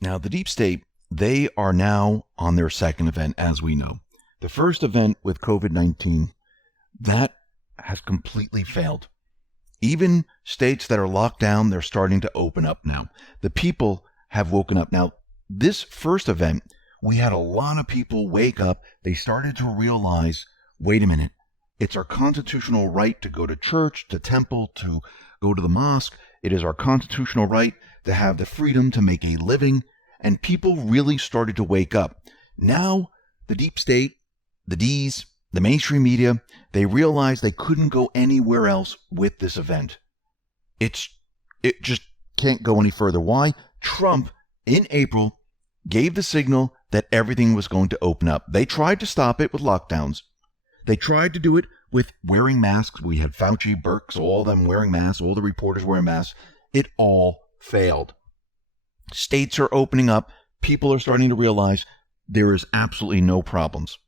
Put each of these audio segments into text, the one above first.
Now, the deep state, they are now on their second event, as we know. The first event with COVID-19, that has completely failed. Even states that are locked down, they're starting to open up now. The people have woken up. Now, this first event, we had a lot of people wake up. They started to realize, wait a minute, it's our constitutional right to go to church, to temple, to go to the mosque. It is our constitutional right to have the freedom to make a living. And people really started to wake up. Now, the deep state, the D's, the mainstream media, they realized they couldn't go anywhere else with this event. It just can't go any further. Why? Trump, in April, gave the signal that everything was going to open up. They tried to stop it with lockdowns. They tried to do it with wearing masks. We had Fauci, Birx, all of them wearing masks, all the reporters wearing masks. It all failed. States are opening up. People are starting to realize there is absolutely no problems.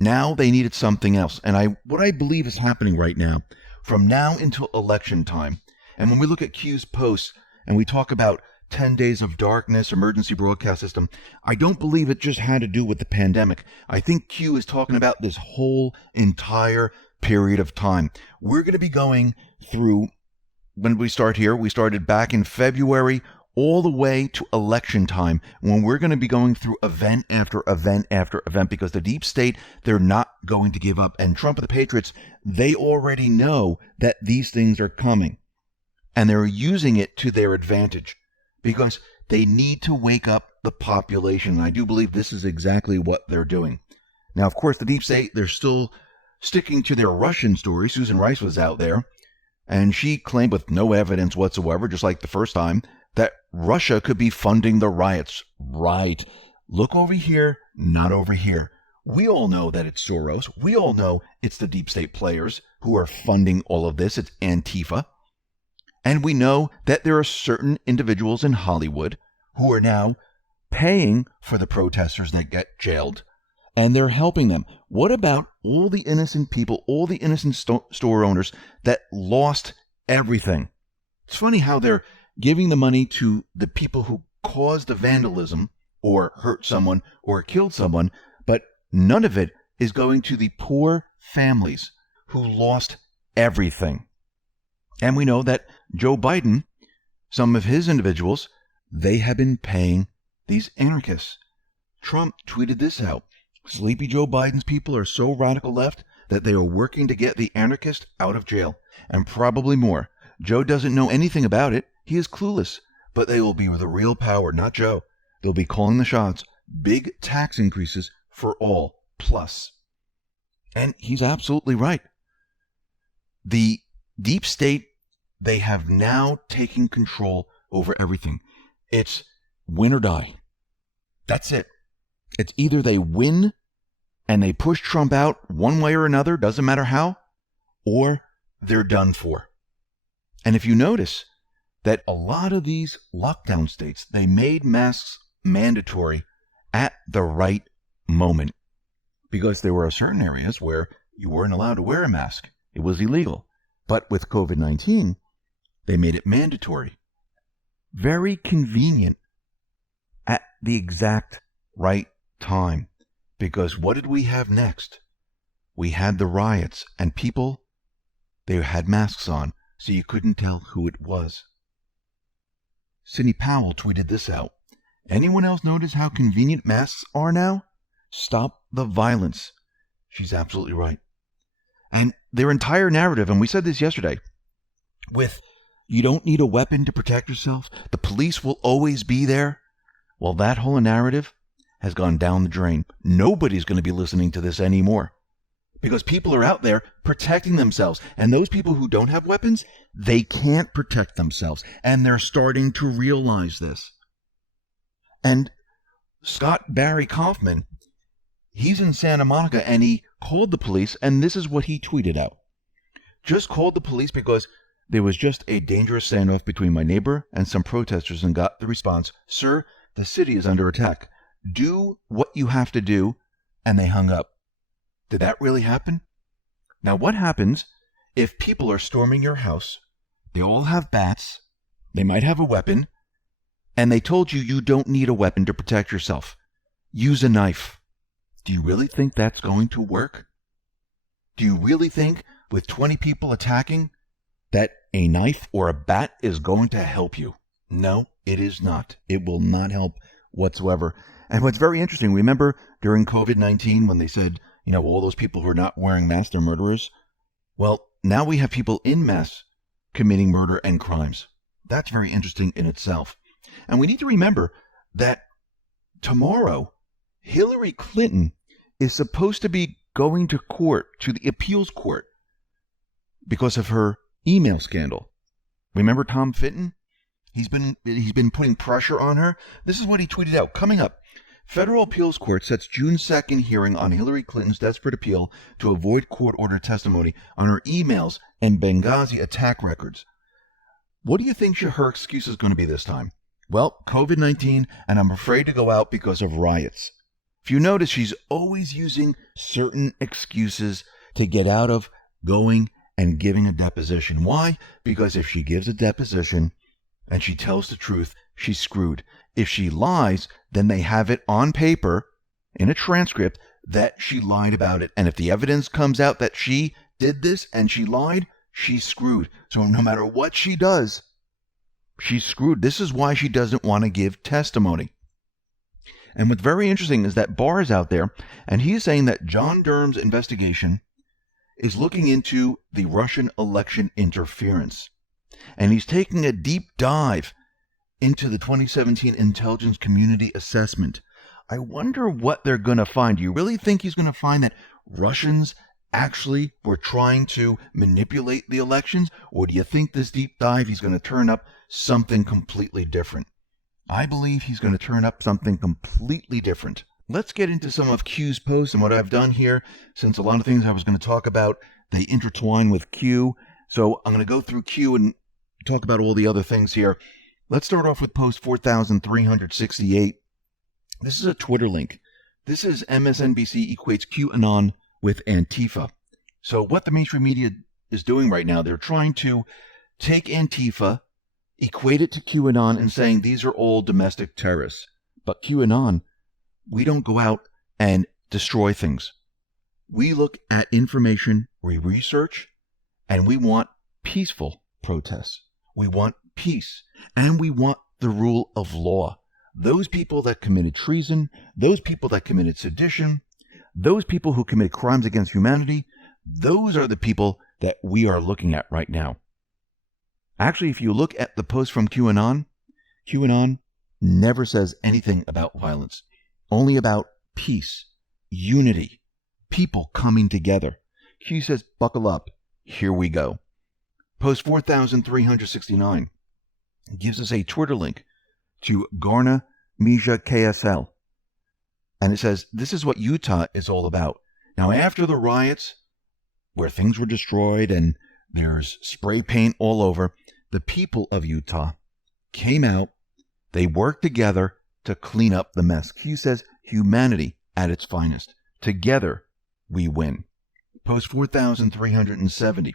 Now they needed something else. And what I believe is happening right now, from now until election time, and when we look at Q's posts and we talk about 10 days of darkness, emergency broadcast system, I don't believe it just had to do with the pandemic. I think Q is talking about this whole entire period of time. We're going to be going through, when we start here, we started back in February, all the way to election time, when we're going to be going through event after event after event, because the deep state, they're not going to give up. And Trump and the Patriots, they already know that these things are coming. And they're using it to their advantage because they need to wake up the population. And I do believe this is exactly what they're doing. Now, of course, the deep state, they're still sticking to their Russian story. Susan Rice was out there, and she claimed with no evidence whatsoever, just like the first time, that Russia could be funding the riots. Right. Look over here, not over here. We all know that it's Soros. We all know it's the deep state players who are funding all of this. It's Antifa. And we know that there are certain individuals in Hollywood who are now paying for the protesters that get jailed, and they're helping them. What about all the innocent people, all the innocent store owners that lost everything? It's funny how they're giving the money to the people who caused the vandalism or hurt someone or killed someone, but none of it is going to the poor families who lost everything. And we know that Joe Biden, some of his individuals, they have been paying these anarchists. Trump tweeted this out. Sleepy Joe Biden's people are so radical left that they are working to get the anarchist out of jail, and probably more. Joe doesn't know anything about it. He is clueless, but they will be with the real power, not Joe. They'll be calling the shots. Big tax increases for all, plus. And he's absolutely right. The deep state, they have now taken control over everything. It's win or die. That's it. It's either they win and they push Trump out one way or another, doesn't matter how, or they're done for. And if you notice that a lot of these lockdown states, they made masks mandatory at the right moment, because there were certain areas where you weren't allowed to wear a mask. It was illegal. But with COVID-19, they made it mandatory. Very convenient at the exact right time. Because what did we have next? We had the riots, and people, they had masks on, so you couldn't tell who it was. Sidney Powell tweeted this out. Anyone else notice how convenient masks are now? Stop the violence. She's absolutely right. And their entire narrative, and we said this yesterday, with you don't need a weapon to protect yourself, the police will always be there. Well, that whole narrative has gone down the drain. Nobody's going to be listening to this anymore, because people are out there protecting themselves. And those people who don't have weapons, they can't protect themselves. And they're starting to realize this. And Scott Barry Kaufman, he's in Santa Monica, and he called the police, and this is what he tweeted out. Just called the police because there was just a dangerous standoff between my neighbor and some protesters, and got the response, "Sir, the city is under attack. Do what you have to do," and they hung up. Did that really happen? Now, what happens if people are storming your house, they all have bats, they might have a weapon, and they told you you don't need a weapon to protect yourself. Use a knife. Do you really think that's going to work? Do you really think with 20 people attacking that a knife or a bat is going to help you? No, it is not. It will not help whatsoever. And what's very interesting, remember during COVID-19 when they said, all those people who are not wearing masks, they're murderers? Well, now we have people in masks committing murder and crimes. That's very interesting in itself. And we need to remember that tomorrow, Hillary Clinton is supposed to be going to court, to the appeals court, because of her email scandal. Remember Tom Fitton? He's been putting pressure on her. This is what he tweeted out. Coming up, Federal Appeals Court sets June 2nd hearing on Hillary Clinton's desperate appeal to avoid court-ordered testimony on her emails and Benghazi attack records. What do you think her excuse is going to be this time? Well, COVID-19, and I'm afraid to go out because of riots. If you notice, she's always using certain excuses to get out of going and giving a deposition. Why? Because if she gives a deposition and she tells the truth, she's screwed. If she lies, then they have it on paper in a transcript that she lied about it. And if the evidence comes out that she did this and she lied, she's screwed. So no matter what she does, she's screwed. This is why she doesn't want to give testimony. And what's very interesting is that Barr is out there, and he's saying that John Durham's investigation is looking into the Russian election interference. And he's taking a deep dive into the 2017 intelligence community assessment. I wonder what they're going to find. Do you really think he's going to find that Russians actually were trying to manipulate the elections? Or do you think this deep dive he's going to turn up something completely different? I believe he's going to turn up something completely different. Let's get into some of Q's posts and what I've done here, since a lot of things I was going to talk about, they intertwine with Q. So I'm going to go through Q and talk about all the other things here. Let's start off with post 4368. This is a Twitter link. This is MSNBC equates QAnon with Antifa. So what the mainstream media is doing right now, they're trying to take Antifa, equate it to QAnon, and saying these are all domestic terrorists. But QAnon, we don't go out and destroy things. We look at information, we research, and we want peaceful protests. We want peace, and we want the rule of law. Those people that committed treason, those people that committed sedition, those people who committed crimes against humanity, those are the people that we are looking at right now. Actually, if you look at the post from QAnon, QAnon never says anything about violence, only about peace, unity, people coming together. Q says, buckle up, here we go. Post 4369 gives us a Twitter link to Garna Mija KSL. And it says, this is what Utah is all about. Now, after the riots, where things were destroyed and there's spray paint all over, the people of Utah came out. They worked together to clean up the mess. Q says, humanity at its finest. Together, we win. Post 4370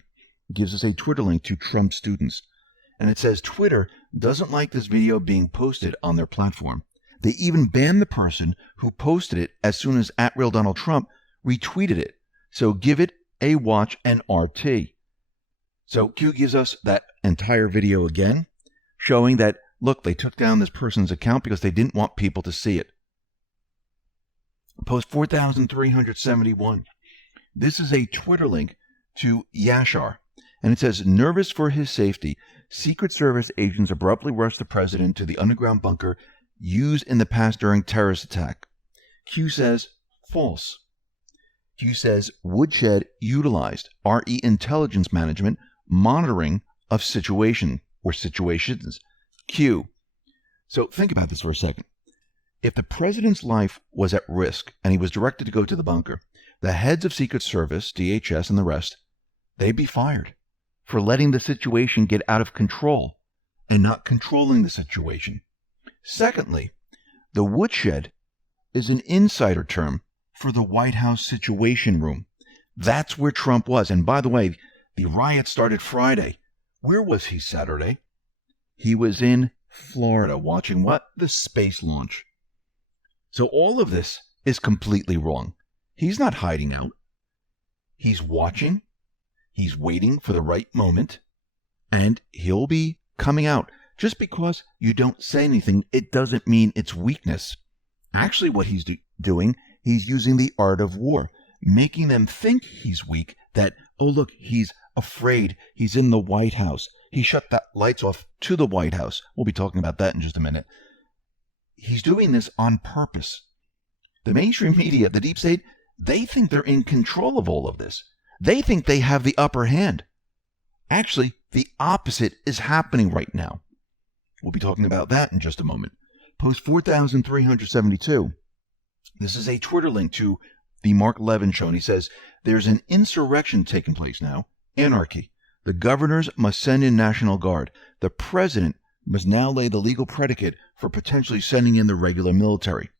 gives us a Twitter link to Trump students. And it says, Twitter doesn't like this video being posted on their platform. They even banned the person who posted it as soon as @RealDonaldTrump retweeted it. So give it a watch and RT. So Q gives us that entire video again, showing that, look, they took down this person's account because they didn't want people to see it. Post 4371. This is a Twitter link to Yashar. And it says, nervous for his safety, Secret Service agents abruptly rushed the president to the underground bunker used in the past during terrorist attack. Q says, false. Q says, Woodshed utilized RE intelligence management monitoring of situation or situations. Q. So think about this for a second. If the president's life was at risk and he was directed to go to the bunker, the heads of Secret Service, DHS, and the rest, they'd be fired for letting the situation get out of control and not controlling the situation. Secondly, the woodshed is an insider term for the White House Situation Room. That's where Trump was. And by the way, The riot started Friday. Where was he Saturday? He was in Florida watching what? The space launch. So all of this is completely wrong. He's not hiding out. He's watching. He's waiting for the right moment. And he'll be coming out. Just because you don't say anything, it doesn't mean it's weakness. Actually, what he's doing, he's using the art of war, making them think he's weak, that, oh, look, he's afraid. He's in the White House. He shut the lights off to the White House. We'll be talking about that in just a minute. He's doing this on purpose. The mainstream media, the deep state, they think they're in control of all of this. They think they have the upper hand. Actually, the opposite is happening right now. We'll be talking about that in just a moment. Post 4,372. This is a Twitter link to the Mark Levin show, and he says, there's an insurrection taking place now. Anarchy. The governors must send in National Guard. The president must now lay the legal predicate for potentially sending in the regular military.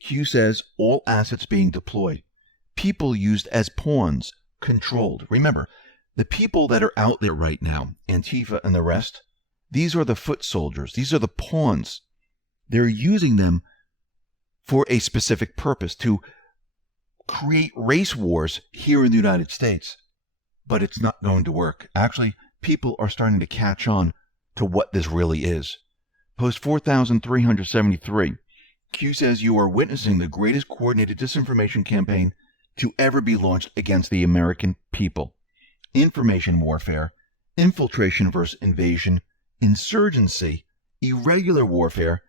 Q says, all assets being deployed. People used as pawns, controlled. Remember, the people that are out there right now, Antifa and the rest, these are the foot soldiers. These are the pawns. They're using them for a specific purpose, to create race wars here in the United States. But it's not going to work. Actually, people are starting to catch on to what this really is. Post 4,373. Q says you are witnessing the greatest coordinated disinformation campaign to ever be launched against the American people. Information warfare, infiltration versus invasion, insurgency, irregular warfare,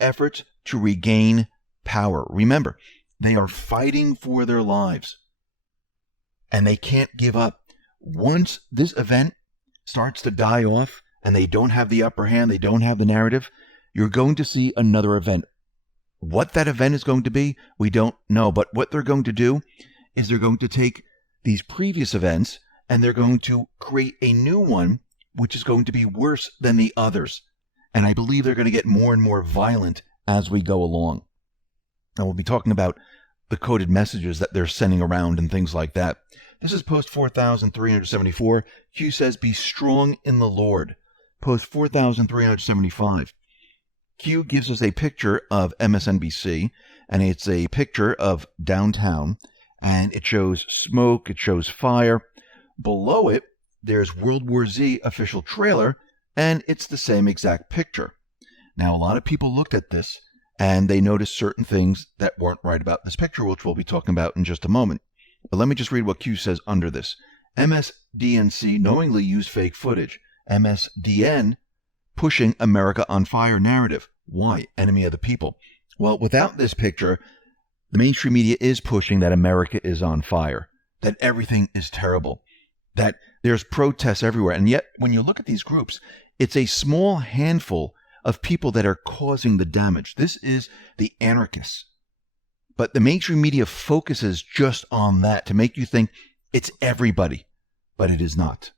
efforts to regain power. Remember, they are fighting for their lives, and they can't give up. Once this event starts to die off and they don't have the upper hand, they don't have the narrative, you're going to see another event. What that event is going to be, we don't know. But what they're going to do is they're going to take these previous events and they're going to create a new one, which is going to be worse than the others. And I believe they're going to get more and more violent as we go along. And we'll be talking about the coded messages that they're sending around and things like that. This is post 4,374. Q says, be strong in the Lord. Post 4,375. Q gives us a picture of MSNBC, and it's a picture of downtown, and it shows smoke, it shows fire. Below it, there's World War Z official trailer, and it's the same exact picture. Now, a lot of people looked at this, and they noticed certain things that weren't right about this picture, which we'll be talking about in just a moment. But let me just read what Q says under this. MSDNC knowingly used fake footage. MSDN pushing America on fire narrative. Why? Enemy of the people. Well, without this picture, the mainstream media is pushing that America is on fire, that everything is terrible, that there's protests everywhere. And yet, when you look at these groups, it's a small handful of people that are causing the damage. This is the anarchists. But the mainstream media focuses just on that to make you think it's everybody, but it is not.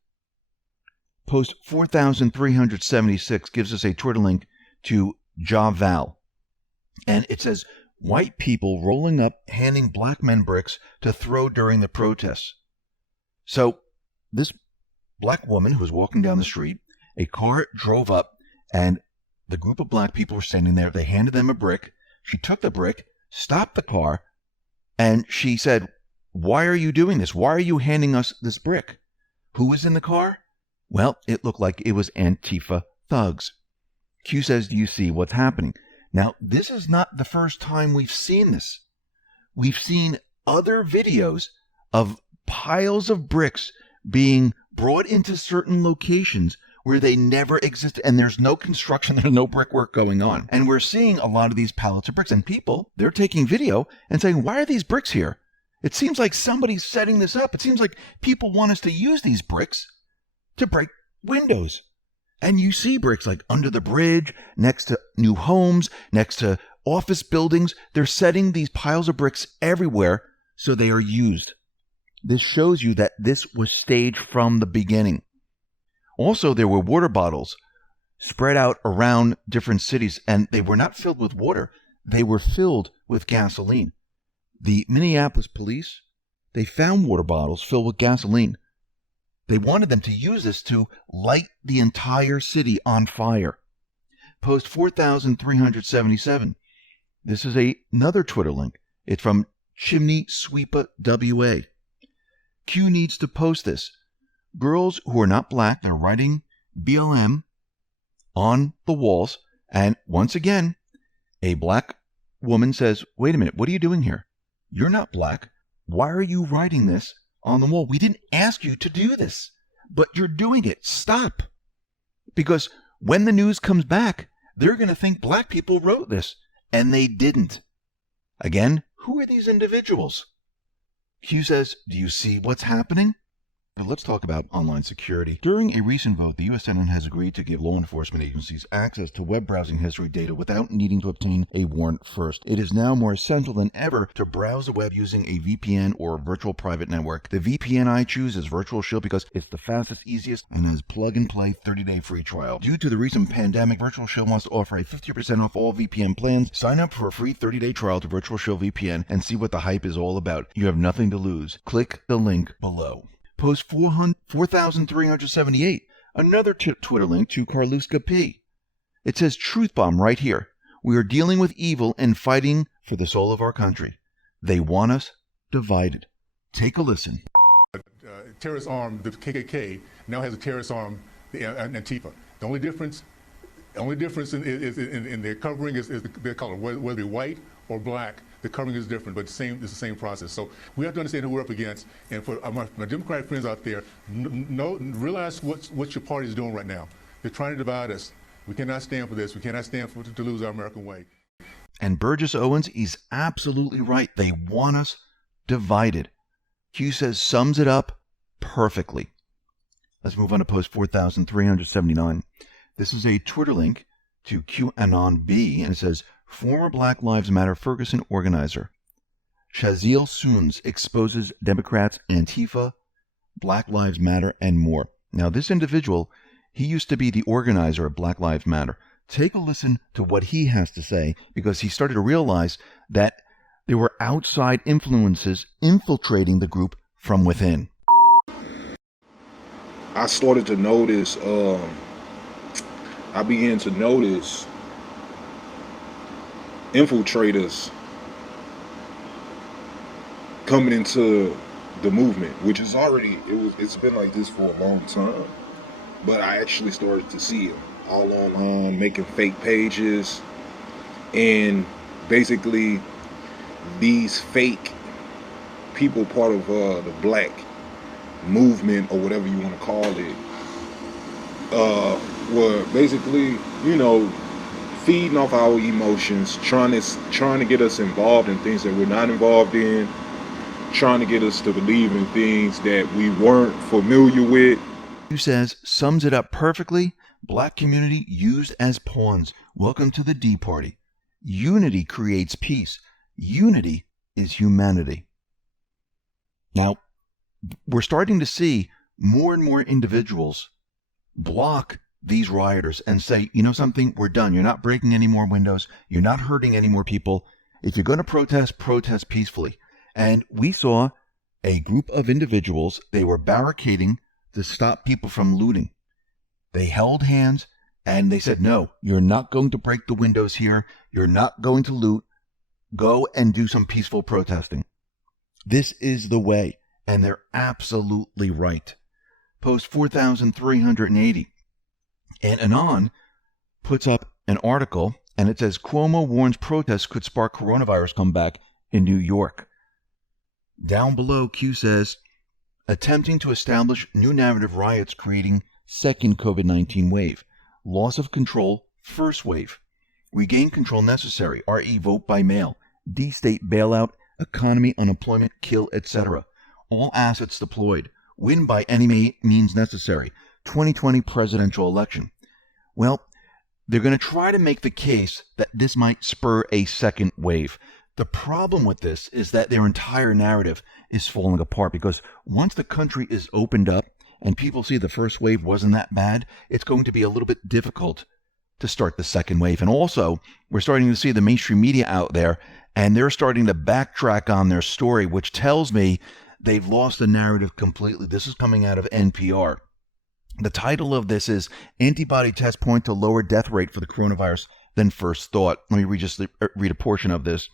Post 4,376 gives us a Twitter link to Javal. And it says, white people rolling up, handing black men bricks to throw during the protests. So this black woman who was walking down the street, a car drove up, and the group of black people were standing there. They handed them a brick. She took the brick, stopped the car, and she said, why are you doing this? Why are you handing us this brick? Who was in the car? Well, it looked like it was Antifa thugs. Q says, do you see what's happening? Now, this is not the first time we've seen this. We've seen other videos of piles of bricks being brought into certain locations where they never existed, and there's no construction, there's no brickwork going on. And we're seeing a lot of these pallets of bricks, and people, they're taking video and saying, why are these bricks here? It seems like somebody's setting this up. It seems like people want us to use these bricks to break windows. And you see bricks like under the bridge, next to new homes, next to office buildings. They're setting these piles of bricks everywhere so they are used. This shows you that this was staged from the beginning. Also, there were water bottles spread out around different cities, and they were not filled with water. They were filled with gasoline. The Minneapolis police, they found water bottles filled with gasoline. They wanted them to use this to light the entire city on fire. Post 4,377. This is another Twitter link. It's from Chimney Sweeper WA. Q needs to post this. Girls who are not black, they're writing BLM on the walls. And once again, a black woman says, wait a minute, what are you doing here? You're not black. Why are you writing this on the wall? We didn't ask you to do this, but you're doing it. Stop. Because when the news comes back, they're going to think black people wrote this, and they didn't. Again, who are these individuals? Q says, do you see what's happening? Now let's talk about online security. During a recent vote, the U.S. Senate has agreed to give law enforcement agencies access to web browsing history data without needing to obtain a warrant first. It is now more essential than ever to browse the web using a VPN or virtual private network. The VPN I choose is Virtual Shield because it's the fastest, easiest, and has plug-and-play 30-day free trial. Due to the recent pandemic, Virtual Shield wants to offer a 50% off all VPN plans. Sign up for a free 30-day trial to Virtual Shield VPN and see what the hype is all about. You have nothing to lose. Click the link below. Post 4,378, another Twitter link to Carluska P. It says, Truth Bomb right here. We are dealing with evil and fighting for the soul of our country. They want us divided. Take a listen. Terrorist arm, the KKK, now has a terrorist arm, the Antifa. The only difference in their covering is their color, whether it be white or black. The covering is different, but it's the same process. So we have to understand who we're up against. And for my Democratic friends out there, realize what your party is doing right now. They're trying to divide us. We cannot stand for this. We cannot stand to lose our American way. And Burgess Owens, he's absolutely right. They want us divided. Q says sums it up perfectly. Let's move on to post 4,379. This is a Twitter link to QAnon B, and it says, former Black Lives Matter Ferguson organizer Shazil Soons exposes Democrats, Antifa, Black Lives Matter, and more. Now, this individual, he used to be the organizer of Black Lives Matter. Take a listen to what he has to say, because he started to realize that there were outside influences infiltrating the group from within. I started to notice, I began to notice infiltrators coming into the movement, which is already, it's been like this for a long time, but I actually started to see it all online, making fake pages, and basically these fake people, part of the black movement or whatever you want to call it, were basically, feeding off our emotions, trying to get us involved in things that we're not involved in, trying to get us to believe in things that we weren't familiar with. Who says, sums it up perfectly, black community used as pawns. Welcome to the D Party. Unity creates peace. Unity is humanity. Now, we're starting to see more and more individuals block these rioters and say, you know something, we're done. You're not breaking any more windows. You're not hurting any more people. If you're going to protest, protest peacefully. And we saw a group of individuals, they were barricading to stop people from looting. They held hands and they said, no, you're not going to break the windows here. You're not going to loot. Go and do some peaceful protesting. This is the way. And they're absolutely right. Post 4,380. And Anon puts up an article, and it says, Cuomo warns protests could spark coronavirus comeback in New York. Down below, Q says, attempting to establish new narrative riots creating second COVID-19 wave. Loss of control, first wave. Regain control necessary, RE vote by mail. D-state bailout, economy, unemployment, kill, etc. All assets deployed. Win by any means necessary. 2020 presidential election. Well, they're going to try to make the case that this might spur a second wave. The problem with this is that their entire narrative is falling apart, because once the country is opened up and people see the first wave wasn't that bad, it's going to be a little bit difficult to start the second wave. And also, we're starting to see the mainstream media out there, and they're starting to backtrack on their story, which tells me they've lost the narrative completely. This is coming out of NPR. The title of this is Antibody Tests Point to Lower Death Rate for the Coronavirus Than First Thought. Let me read a portion of this.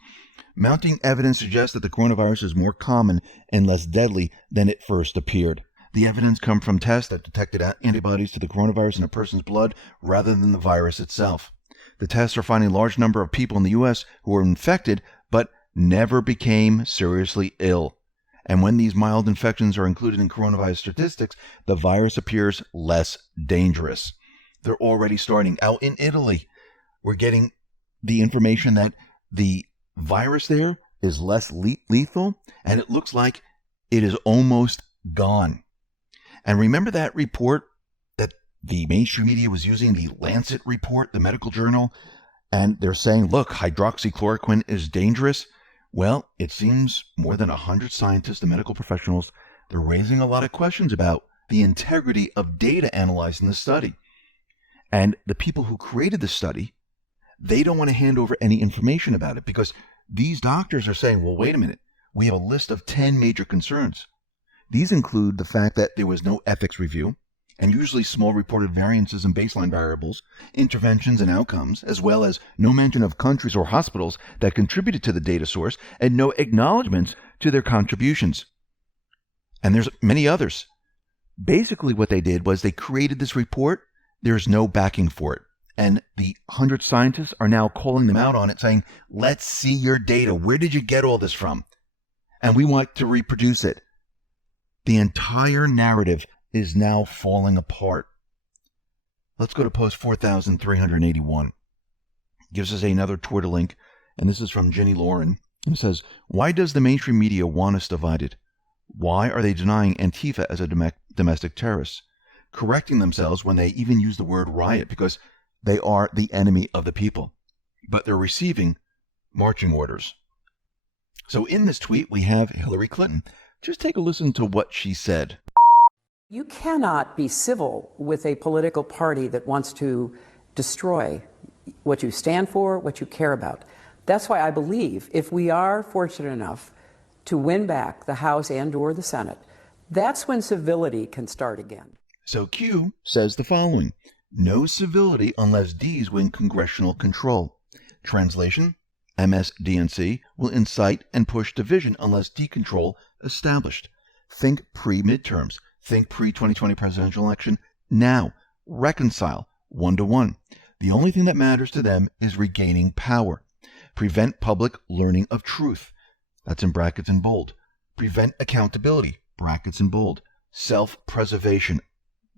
Mounting evidence suggests that the coronavirus is more common and less deadly than it first appeared. The evidence comes from tests that detected antibodies to the coronavirus in a person's blood rather than the virus itself. The tests are finding a large number of people in the U.S. who were infected but never became seriously ill. And when these mild infections are included in coronavirus statistics, the virus appears less dangerous. They're already starting. Out in Italy, we're getting the information that the virus there is less lethal, and it looks like it is almost gone. And remember that report that the mainstream media was using, the Lancet report, the medical journal, and they're saying, look, hydroxychloroquine is dangerous. Well, it seems more than 100 scientists and medical professionals, they're raising a lot of questions about the integrity of data analyzed in the study. And the people who created the study, they don't want to hand over any information about it because these doctors are saying, well, wait a minute, we have a list of 10 major concerns. These include the fact that there was no ethics review, and usually small reported variances in baseline variables, interventions, and outcomes, as well as no mention of countries or hospitals that contributed to the data source, and no acknowledgments to their contributions. And there's many others. Basically, what they did was they created this report. There's no backing for it. And the 100 scientists are now calling them out on it, saying, let's see your data. Where did you get all this from? And we want to reproduce it. The entire narrative is now falling apart. Let's go to post 4,381. Gives us another Twitter link, and this is from Jenny Lauren. And it says, why does the mainstream media want us divided? Why are they denying Antifa as a domestic terrorist? Correcting themselves when they even use the word riot because they are the enemy of the people. But they're receiving marching orders. So in this tweet, we have Hillary Clinton. Just take a listen to what she said. You cannot be civil with a political party that wants to destroy what you stand for, what you care about. That's why I believe if we are fortunate enough to win back the House and/or the Senate, that's when civility can start again. So Q says the following: no civility unless D's win congressional control. Translation: MSDNC will incite and push division unless D control established. Think pre-midterms. Think pre-2020 presidential election now. Reconcile 1-to-1. The only thing that matters to them is regaining power. Prevent public learning of truth. That's in brackets in bold. Prevent accountability. Brackets in bold. Self-preservation.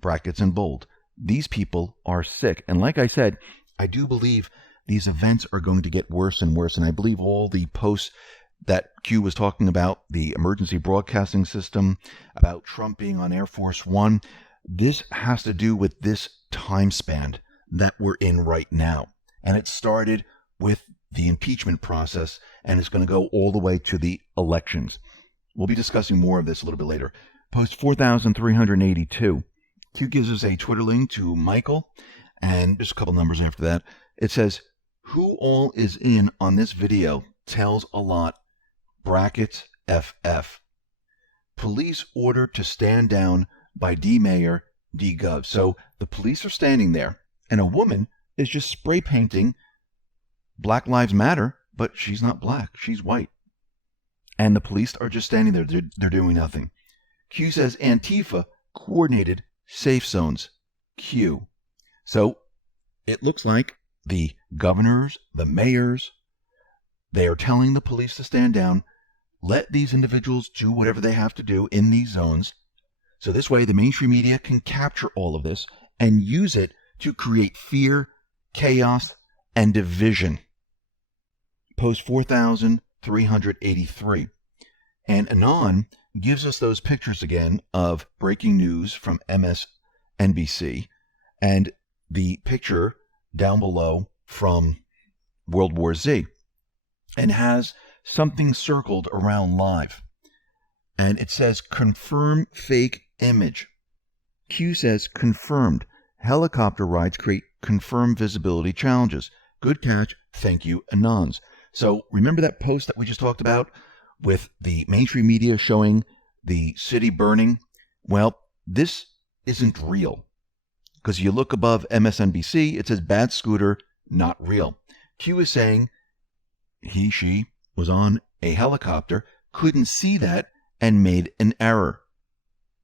Brackets in bold. These people are sick. And like I said, I do believe these events are going to get worse and worse. And I believe all the posts that Q was talking about, the emergency broadcasting system, about Trump being on Air Force One, this has to do with this time span that we're in right now. And it started with the impeachment process, and it's going to go all the way to the elections. We'll be discussing more of this a little bit later. Post 4,382. Q gives us a Twitter link to Michael, and just a couple numbers after that. It says, who all is in on this video tells a lot. Brackets FF. Police order to stand down by D Mayor D Gov. So the police are standing there, and a woman is just spray painting Black Lives Matter, but she's not black, she's white. And the police are just standing there, they're doing nothing. Q says Antifa coordinated safe zones. Q. So it looks like the governors, the mayors, they are telling the police to stand down. Let these individuals do whatever they have to do in these zones. So this way the mainstream media can capture all of this and use it to create fear, chaos, and division. Post 4,383. And Anon gives us those pictures again of breaking news from MSNBC and the picture down below from World War Z, and has something circled around live. And it says, confirm fake image. Q says, confirmed. Helicopter rides create confirm visibility challenges. Good catch. Thank you, Anons. So remember that post that we just talked about with the mainstream media showing the city burning. Well, this isn't real. Because you look above MSNBC, it says bad scooter, not real. Q is saying she was on a helicopter, couldn't see that, and made an error.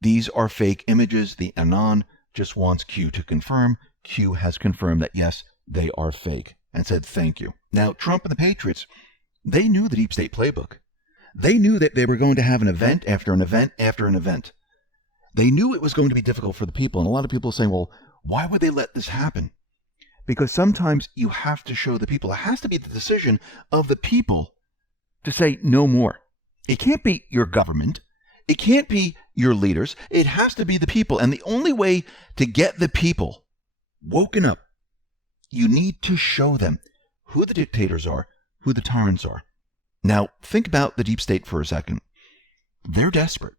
These are fake images. The Anon just wants Q to confirm. Q has confirmed that, yes, they are fake, and said thank you. Now, Trump and the Patriots, they knew the deep state playbook. They knew that they were going to have an event after an event after an event. They knew it was going to be difficult for the people, and a lot of people are saying, well, why would they let this happen? Because sometimes you have to show the people. It has to be the decision of the people to say no more. It can't be your government. It can't be your leaders. It has to be the people. And the only way to get the people woken up, you need to show them who the dictators are, who the tyrants are. Now, think about the deep state for a second. They're desperate.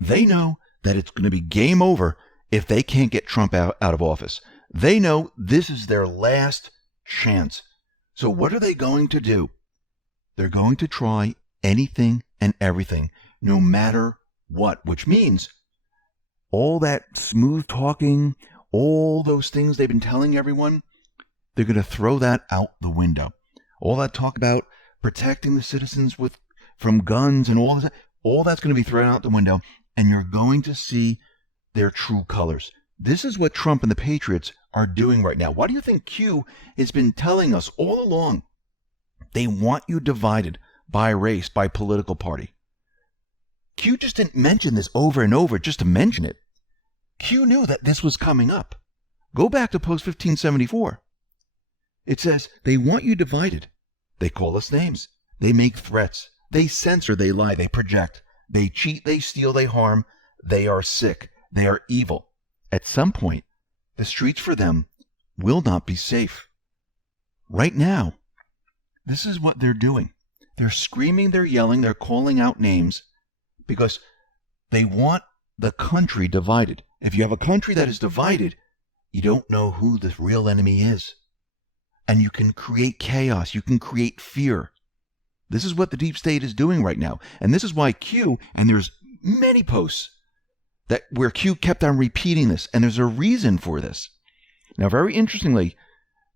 They know that it's going to be game over if they can't get Trump out of office. They know this is their last chance. So what are they going to do? They're going to try anything and everything, no matter what, which means all that smooth talking, all those things they've been telling everyone, they're going to throw that out the window. All that talk about protecting the citizens from guns and all that's going to be thrown out the window, and you're going to see their true colors. This is what Trump and the Patriots are doing right now. Why do you think Q has been telling us all along? They want you divided by race, by political party. Q just didn't mention this over and over just to mention it. Q knew that this was coming up. Go back to post 1574. It says, they want you divided. They call us names. They make threats. They censor, they lie, they project. They cheat, they steal, they harm. They are sick. They are evil. At some point, the streets for them will not be safe. Right now, this is what they're doing. They're screaming, they're yelling, they're calling out names because they want the country divided. If you have a country that is divided, you don't know who the real enemy is. And you can create chaos. You can create fear. This is what the deep state is doing right now. And this is why Q, and there's many posts where Q kept on repeating this, and there's a reason for this. Now, very interestingly,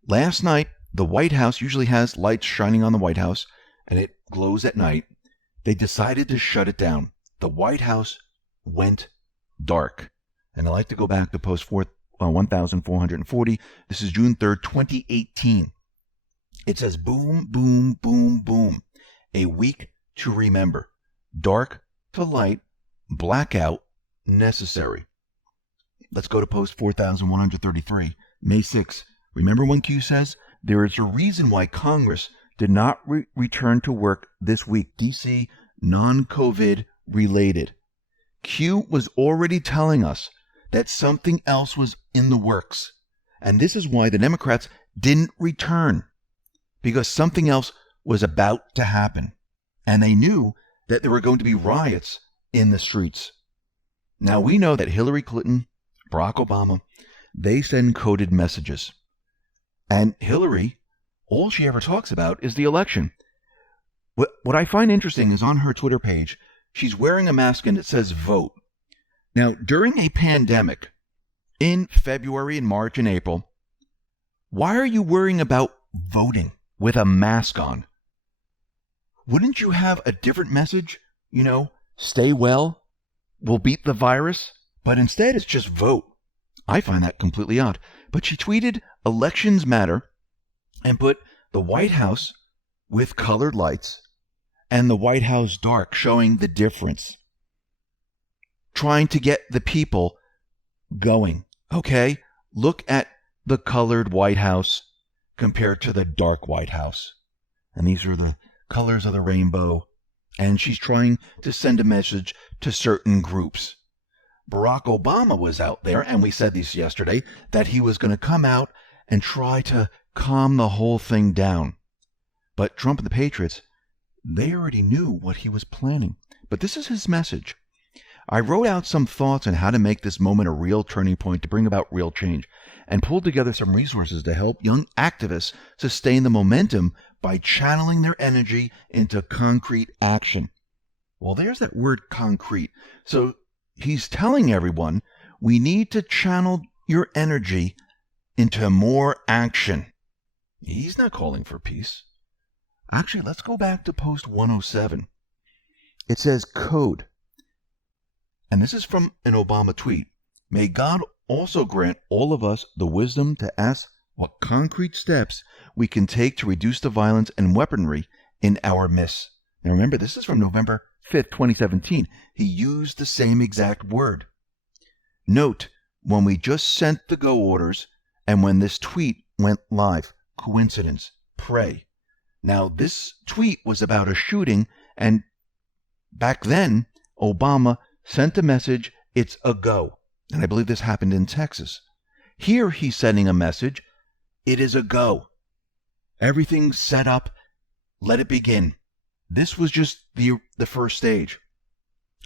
last night, the White House usually has lights shining on the White House, and it glows at night. They decided to shut it down. The White House went dark. And I like to go back to post 1440. This is June 3rd, 2018. It says, boom, boom, boom, boom. A week to remember. Dark to light, blackout necessary. Let's go to post 4133, May 6th. Remember when Q says, there is a reason why Congress did not return to work this week. DC, non-COVID related. Q was already telling us that something else was in the works. And this is why the Democrats didn't return, because something else was about to happen. And they knew that there were going to be riots in the streets. Now, we know that Hillary Clinton, Barack Obama, they send coded messages. And Hillary, all she ever talks about is the election. What I find interesting is on her Twitter page, she's wearing a mask and it says vote. Now, during a pandemic, in February and March and April, why are you worrying about voting with a mask on? Wouldn't you have a different message? Stay well, we'll beat the virus. But instead, it's just vote. I find that completely odd. But she tweeted, elections matter, and put the White House with colored lights and the White House dark, showing the difference. Trying to get the people going. Okay, look at the colored White House compared to the dark White House. And these are the colors of the rainbow. And she's trying to send a message to certain groups. Barack Obama was out there, and we said this yesterday, that he was going to come out and try to calm the whole thing down. But Trump and the Patriots, they already knew what he was planning. But this is his message. I wrote out some thoughts on how to make this moment a real turning point to bring about real change, and pulled together some resources to help young activists sustain the momentum by channeling their energy into concrete action. Well, there's that word concrete. So he's telling everyone we need to channel your energy into more action. He's not calling for peace. Actually, let's go back to post 107. It says code. And this is from an Obama tweet. May God also grant all of us the wisdom to ask what concrete steps we can take to reduce the violence and weaponry in our midst. Now remember, this is from November 5th, 2017. He used the same exact word. Note, when we just sent the go orders and when this tweet went live, coincidence, pray. Now this tweet was about a shooting, and back then, Obama sent a message, it's a go. And I believe this happened in Texas. Here he's sending a message, it is a go. Everything's set up, let it begin. This was just the first stage.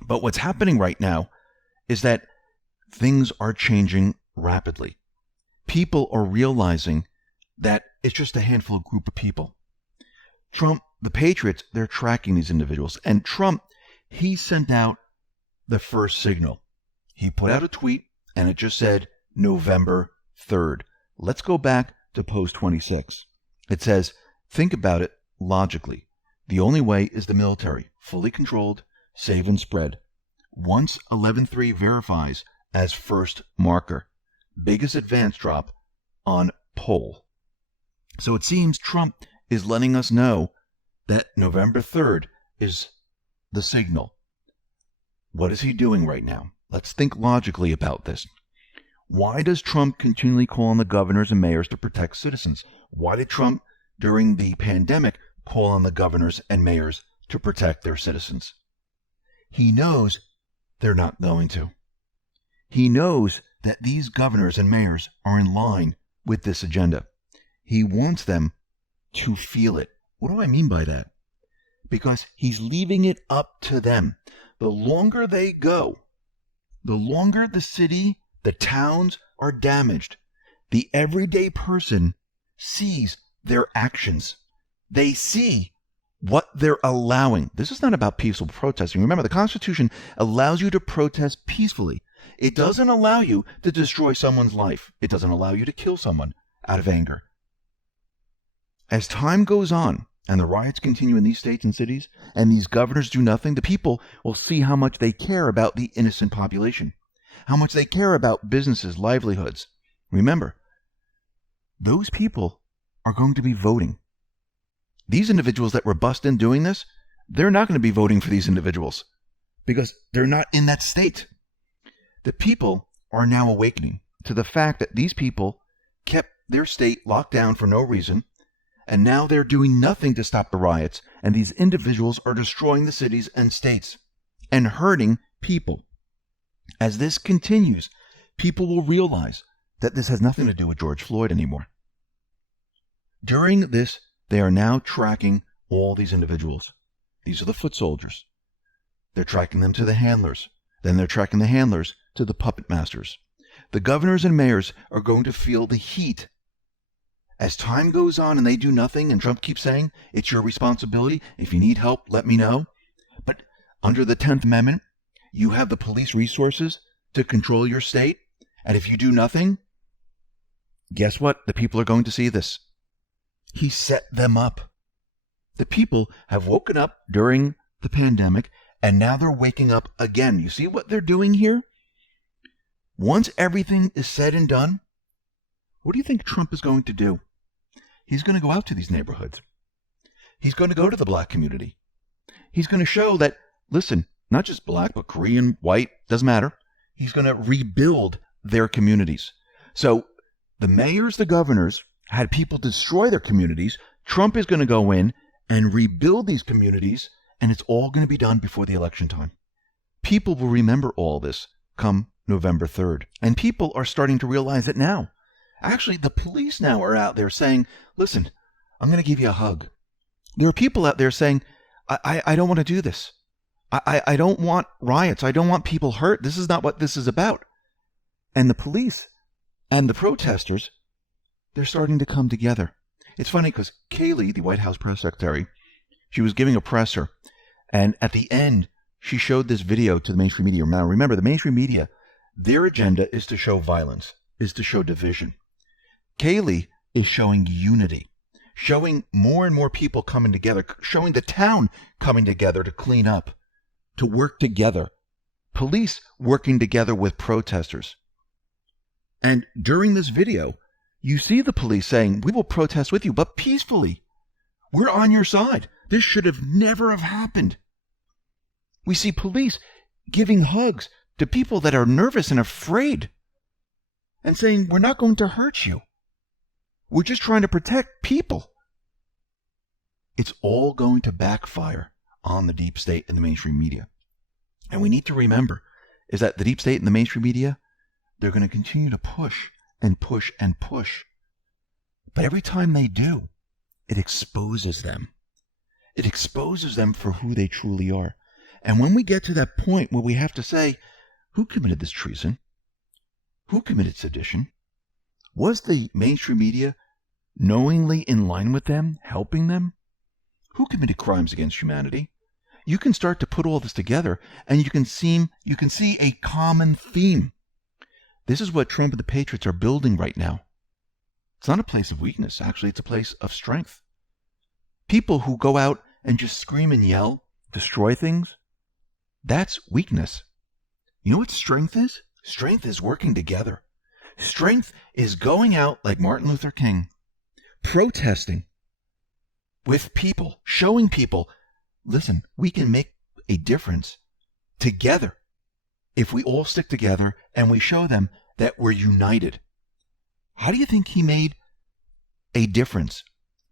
But what's happening right now is that things are changing rapidly. People are realizing that it's just a handful of group of people. Trump, the Patriots, they're tracking these individuals. And Trump, he sent out the first signal. He put out a tweet and it just said November 3rd. Let's go back to post 26. It says, think about it logically. The only way is the military, fully controlled, save and spread. Once 11-3 verifies as first marker. Biggest advance drop on poll. So it seems Trump is letting us know that November 3rd is the signal. What is he doing right now? Let's think logically about this. Why does Trump continually call on the governors and mayors to protect citizens? Why did Trump, during the pandemic, call on the governors and mayors to protect their citizens? He knows they're not going to. He knows that these governors and mayors are in line with this agenda. He wants them to feel it. What do I mean by that? Because he's leaving it up to them. The longer they go, the longer the city, the towns are damaged, the everyday person sees their actions. They see what they're allowing. This is not about peaceful protesting. Remember, the Constitution allows you to protest peacefully. It doesn't allow you to destroy someone's life. It doesn't allow you to kill someone out of anger. As time goes on, and the riots continue in these states and cities, and these governors do nothing, the people will see how much they care about the innocent population, how much they care about businesses, livelihoods. Remember, those people are going to be voting. These individuals that were busted in doing this, they're not going to be voting for these individuals because they're not in that state. The people are now awakening to the fact that these people kept their state locked down for no reason, and now they're doing nothing to stop the riots, and these individuals are destroying the cities and states and hurting people. As this continues, people will realize that this has nothing to do with George Floyd anymore. During this, they are now tracking all these individuals. These are the foot soldiers. They're tracking them to the handlers. Then they're tracking the handlers to the puppet masters. The governors and mayors are going to feel the heat. As time goes on and they do nothing, and Trump keeps saying, it's your responsibility. If you need help, let me know. But under the 10th Amendment, you have the police resources to control your state. And if you do nothing, guess what? The people are going to see this. He set them up. The people have woken up during the pandemic, and now they're waking up again. You see what they're doing here? Once everything is said and done, what do you think Trump is going to do? He's going to go out to these neighborhoods. He's going to go to the black community. He's going to show that, listen, not just black, but Korean, white, doesn't matter. He's going to rebuild their communities. So the mayors, the governors, had people destroy their communities. Trump is going to go in and rebuild these communities, and it's all going to be done before the election time. People will remember all this come November 3rd. And people are starting to realize it now. Actually, the police now are out there saying, listen, I'm going to give you a hug. There are people out there saying, I don't want to do this. I don't want riots. I don't want people hurt. This is not what this is about. And the police and the protesters, they're starting to come together. It's funny because Kayleigh, the White House press secretary, she was giving a presser. And at the end, she showed this video to the mainstream media. Now, remember, the mainstream media, their agenda is to show violence, is to show division. Kaylee is showing unity, showing more and more people coming together, showing the town coming together to clean up, to work together, police working together with protesters. And during this video, you see the police saying, we will protest with you, but peacefully. We're on your side. This should have never have happened. We see police giving hugs to people that are nervous and afraid and saying, we're not going to hurt you. We're just trying to protect people. It's all going to backfire on the deep state and the mainstream media. And we need to remember is that the deep state and the mainstream media, they're going to continue to push and push and push. But every time they do, it exposes them. It exposes them for who they truly are. And when we get to that point where we have to say, who committed this treason? Who committed sedition? Was the mainstream media knowingly in line with them, helping them? Who committed crimes against humanity? You can start to put all this together and you can see a common theme. This is what Trump and the Patriots are building right now. It's not a place of weakness. Actually, it's a place of strength. People who go out and just scream and yell, destroy things, that's weakness. You know what strength is? Strength is working together. Strength is going out like Martin Luther King, protesting with people, showing people, listen, we can make a difference together if we all stick together and we show them that we're united. How do you think he made a difference?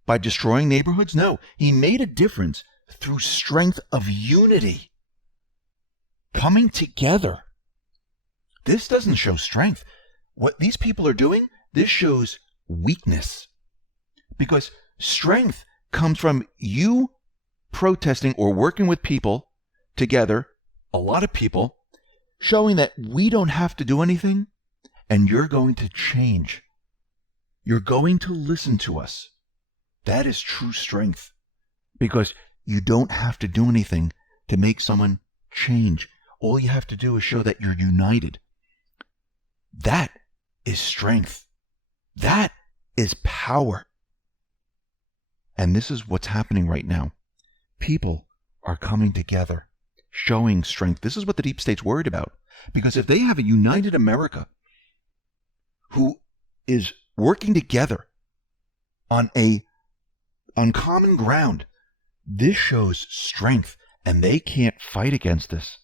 By destroying neighborhoods? No, he made a difference through strength of unity. Coming together. This doesn't show strength. What these people are doing, this shows weakness. Because strength comes from you protesting or working with people together, a lot of people, showing that we don't have to do anything and you're going to change. You're going to listen to us. That is true strength. Because you don't have to do anything to make someone change. All you have to do is show that you're united. That is strength. That is power. And this is what's happening right now. People are coming together, showing strength. This is what the deep state's worried about. Because if they have a united America who is working together on common ground, this shows strength, and they can't fight against this.